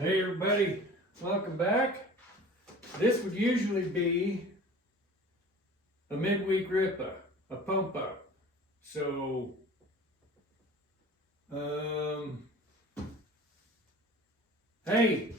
Hey everybody, welcome back. This would usually be a midweek rippa, a pump up. So, hey,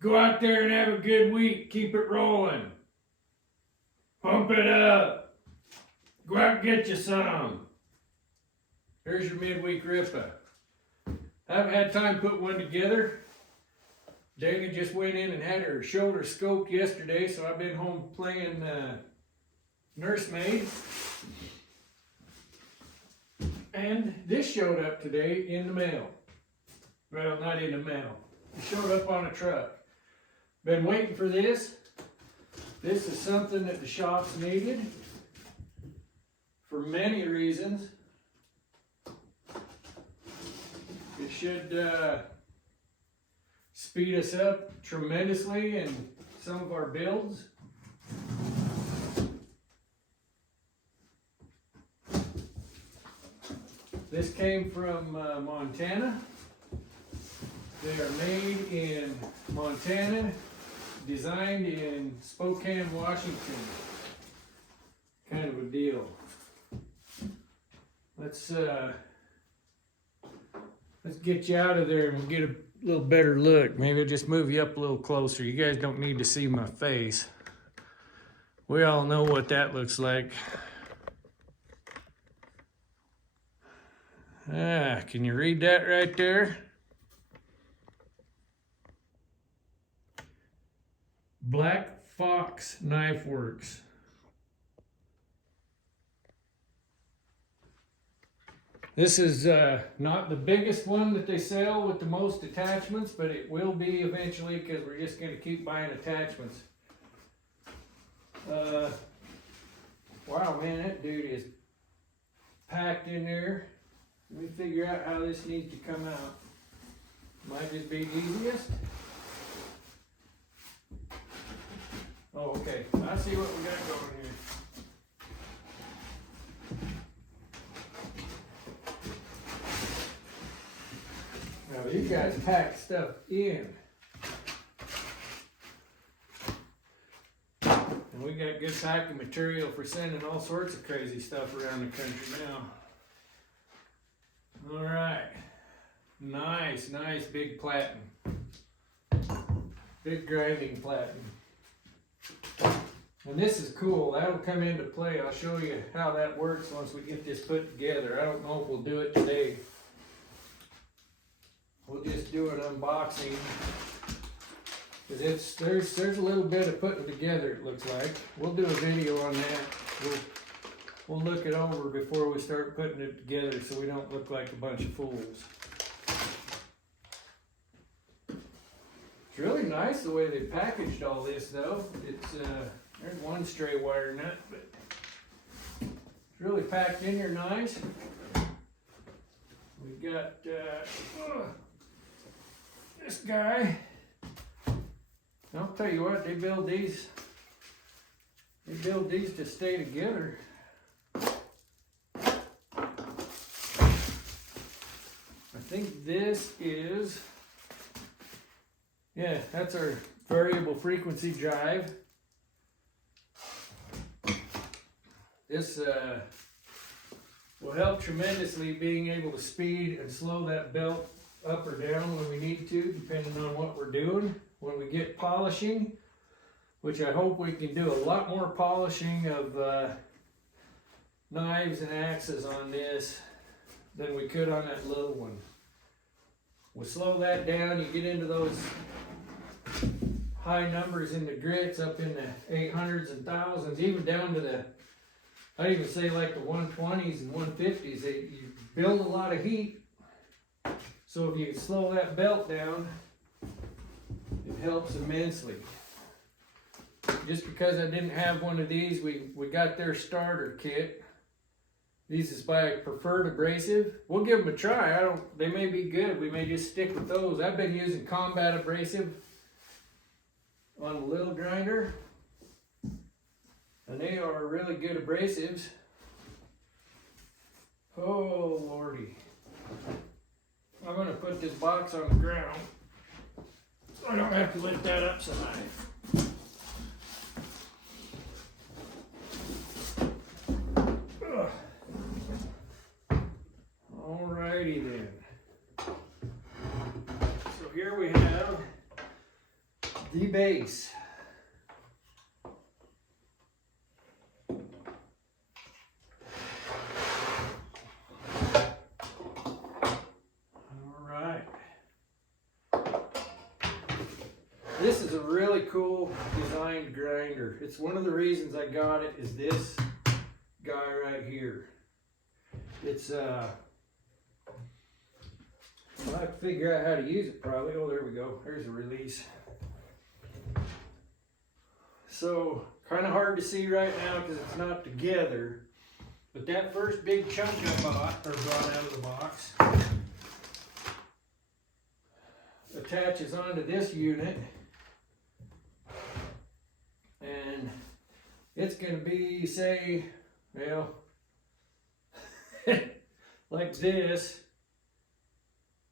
go out there and have a good week. Keep it rolling. Pump it up. Go out and get you some. Here's your midweek rippa. Haven't had time to put one together. Dana just went in and had her shoulder scoped yesterday, so I've been home playing nursemaid. And this showed up today in the mail. Well, not in the mail. It showed up on a truck. Been waiting for this. This is something that the shops needed for many reasons. It should speed us up tremendously in some of our builds. This came from Montana. They are made in Montana, designed in Spokane, Washington. Kind of a deal. Let's get you out of there and get a little better look. Maybe I'll just move you up a little closer. You guys don't need to see my face. We all know what that looks like. Can you read that right there? Black Fox Knife Works. This is not the biggest one that they sell with the most attachments, but it will be eventually because we're just going to keep buying attachments. Wow, man, that dude is packed in there. Let me figure out how this needs to come out. Might just be easiest. Oh, okay. I see what we got going here. Now these guys pack stuff in. And we got good packing material for sending all sorts of crazy stuff around the country now. All right. Nice big platen. Big grinding platen. And this is cool. That'll come into play. I'll show you how that works once we get this put together. I don't know if we'll do it today. We'll just do an unboxing. Because there's a little bit of putting together, it looks like. We'll do a video on that. We'll look it over before we start putting it together so we don't look like a bunch of fools. It's really nice the way they packaged all this though. It's there's one stray wire nut, but it's really packed in here nice. We got this guy. I'll tell you what, they build these to stay together. I think this is, yeah, that's our variable frequency drive. This will help tremendously being able to speed and slow that belt up or down when we need to, depending on what we're doing. When we get polishing, which I hope we can do a lot more polishing of knives and axes on this than we could on that little one. We'll slow that down. You get into those high numbers in the grits up in the 800s and thousands, even down to the, I'd even say like the 120s and 150s. You build a lot of heat. So if you can slow that belt down, it helps immensely. Just because I didn't have one of these, we got their starter kit. These is by Preferred Abrasive. We'll give them a try. They may be good. We may just stick with those. I've been using Combat Abrasive on the little grinder, and they are really good abrasives. Oh lordy. I'm gonna put this box on the ground I don't have to lift that up so high. Alrighty then. So here we have the base. Alright. This is a really cool designed grinder. It's one of the reasons I got it is this guy right here. It's I'll have to figure out how to use it probably. Oh, there we go. There's a release. So kind of hard to see right now because it's not together. But that first big chunk I brought out of the box attaches onto this unit. And it's going to be, say, well, like this,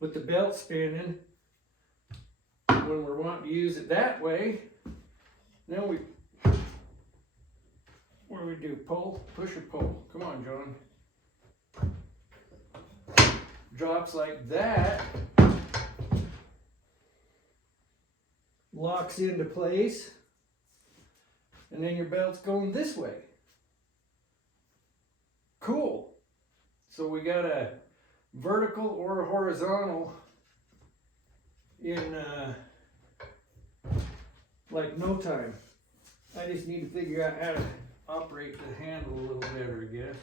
with the belt spinning. When we're wanting to use it that way, then what do we do? Pull, push or pull? Come on, John. Drops like that, locks into place, and then your belt's going this way. Cool. So we got a vertical or a horizontal in like no time. I just need to figure out how to operate the handle a little better, I guess.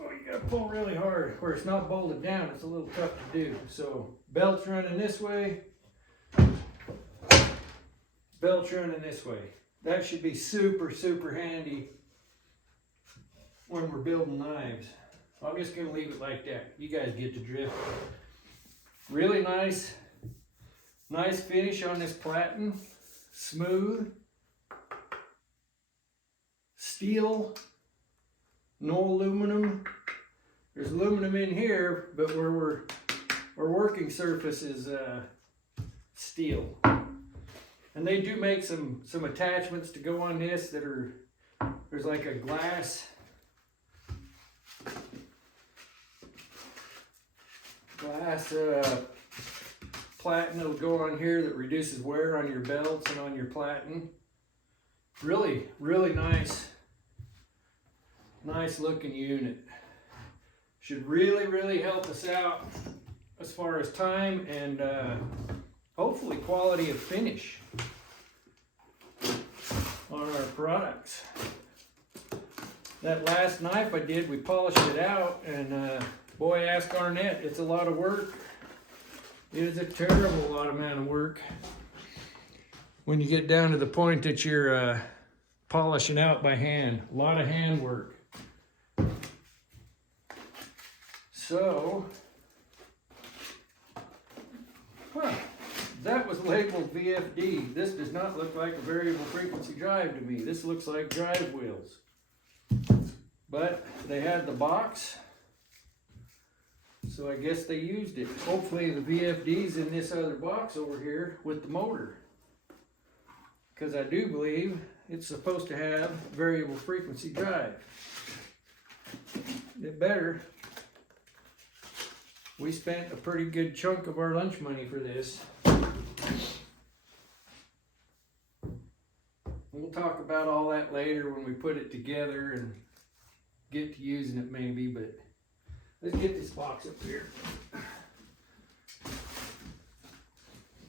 Oh, you gotta pull really hard. Where it's not bolted down, it's a little tough to do. So belt's running this way, belt's running this way. That should be super, super handy when we're building knives. I'm just gonna leave it like that. You guys get the drift. Really nice finish on this platen. Smooth. Steel. No aluminum. There's aluminum in here, but where our working surface is steel. And they do make some attachments to go on this that are, there's like a glass platen that'll go on here that reduces wear on your belts and on your platen. Really, really nice looking unit. Should really, really help us out as far as time and hopefully quality of finish on our products. That last knife I did, we polished it out, and boy, ask Arnett, it's a lot of work. It is a terrible amount of work when you get down to the point that you're polishing out by hand. A lot of hand work. So, that was labeled VFD. This does not look like a variable frequency drive to me. This looks like drive wheels. But they had the box, so I guess they used it. Hopefully the VFD's in this other box over here with the motor, because I do believe it's supposed to have variable frequency drive. It better. We spent a pretty good chunk of our lunch money for this. We'll talk about all that later when we put it together and get to using it maybe, but let's get this box up here.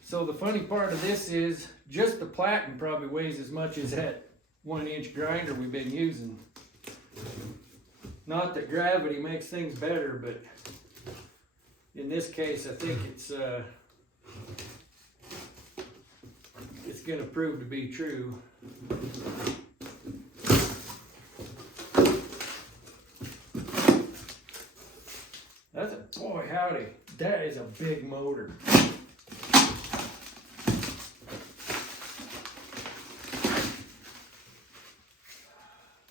So the funny part of this is just the platen probably weighs as much as that 1-inch grinder we've been using. Not that gravity makes things better, but in this case I think it's going to prove to be true. That's a, boy howdy, that is a big motor.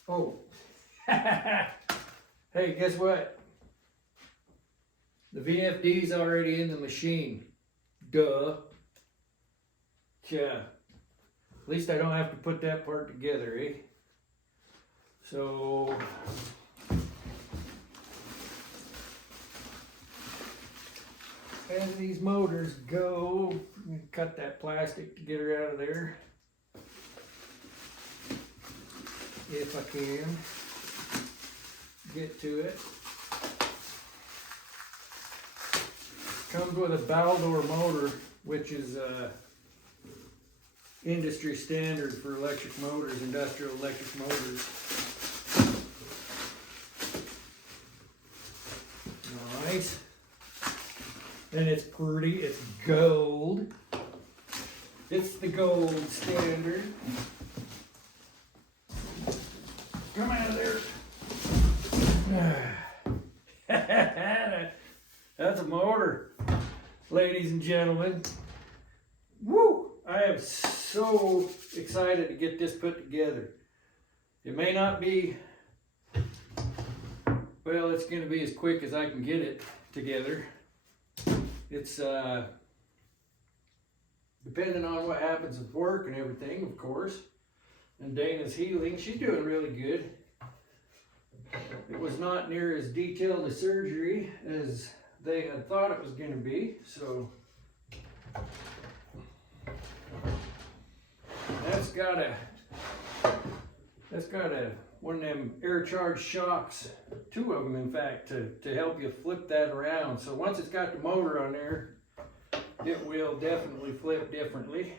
Oh, hey, guess what? The VFD's already in the machine. Duh. Yeah. At least I don't have to put that part together, eh? So as these motors go, let me cut that plastic to get her out of there. If I can get to it. Comes with a Baldor motor, which is industry standard for electric motors, industrial electric motors. Nice. And it's pretty, it's gold. It's the gold standard. Come out of there. That's a motor, ladies and gentlemen. Woo! I am so excited to get this put together. It may not be, well, it's going to be as quick as I can get it together. It's depending on what happens with work and everything, of course. And Dana's healing, she's doing really good. It was not near as detailed a surgery as they had thought it was going to be, so that's got one of them air charge shocks, 2 of them in fact, to help you flip that around. So once it's got the motor on there, it will definitely flip differently.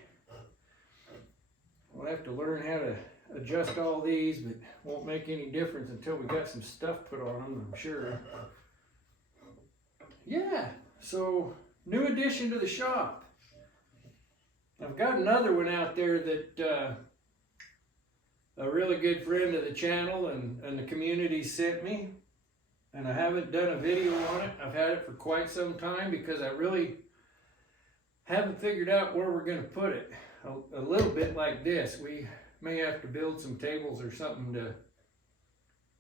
We'll have to learn how to adjust all these, but won't make any difference until we got some stuff put on them, I'm sure. Yeah, so new addition to the shop. I've got another one out there that a really good friend of the channel and the community sent me, and I haven't done a video on it. I've had it for quite some time because I really haven't figured out where we're going to put it. A little bit like this. We may have to build some tables or something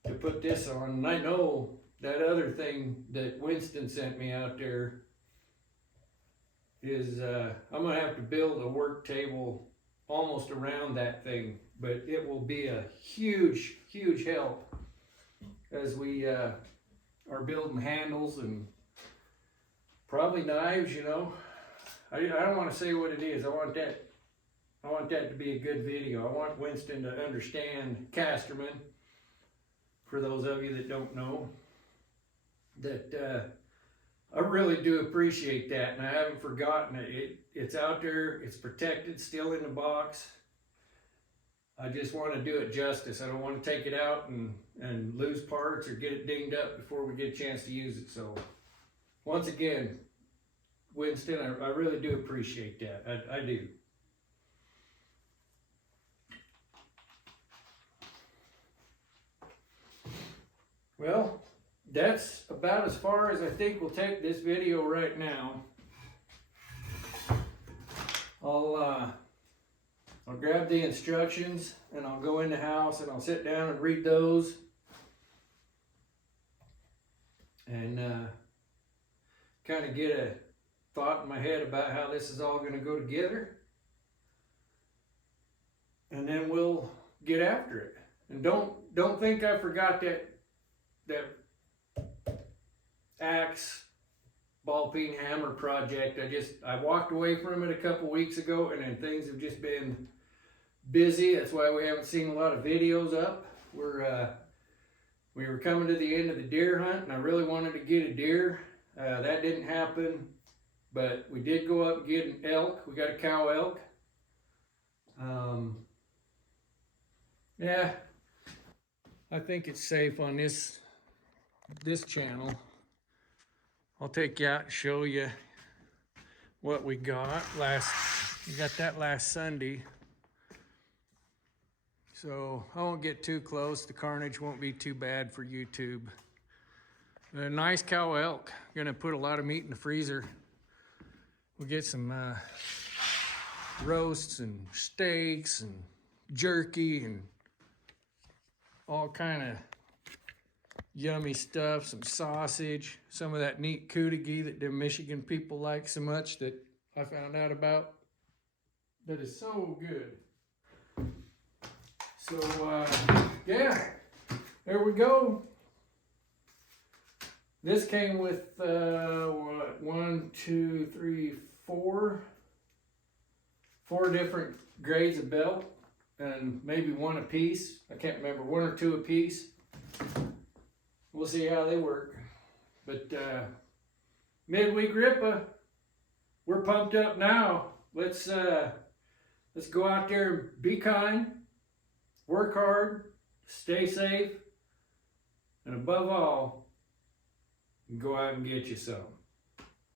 to put this on. And I know that other thing that Winston sent me out there is I'm going to have to build a work table almost around that thing. But it will be a huge, huge help as we are building handles and probably knives, you know. I don't want to say what it is. I want that to be a good video. I want Winston to understand Casterman, for those of you that don't know, that I really do appreciate that, and I haven't forgotten it. It's out there, it's protected, still in the box. I just want to do it justice. I don't want to take it out and lose parts or get it dinged up before we get a chance to use it. So, once again, Winston, I really do appreciate that. I do. Well, that's about as far as I think we'll take this video right now. I'll grab the instructions and I'll go in the house and I'll sit down and read those. And kind of get a thought in my head about how this is all going to go together. And then we'll get after it. And don't think I forgot that axe ball peen hammer project. I walked away from it a couple weeks ago, and then things have just been busy. That's why we haven't seen a lot of videos up. We were coming to the end of the deer hunt, and I really wanted to get a deer. That didn't happen, but we did go up and get an elk. We got a cow elk. Yeah, I think it's safe on this channel. I'll take you out and show you what we got. We got that last Sunday. So I won't get too close. The carnage won't be too bad for YouTube. A nice cow elk. Gonna put a lot of meat in the freezer. We'll get some roasts and steaks and jerky and all kind of yummy stuff, some sausage, some of that neat kootige that the Michigan people like so much that I found out about. That is so good. So, yeah, there we go. This came with, what, 1, 2, 3, 4 different grades of belt, and maybe one a piece. I can't remember, 1 or 2 a piece. We'll see how they work. But midweek Rippa, we're pumped up now. Let's go out there and be kind, work hard, stay safe, and above all, go out and get you some.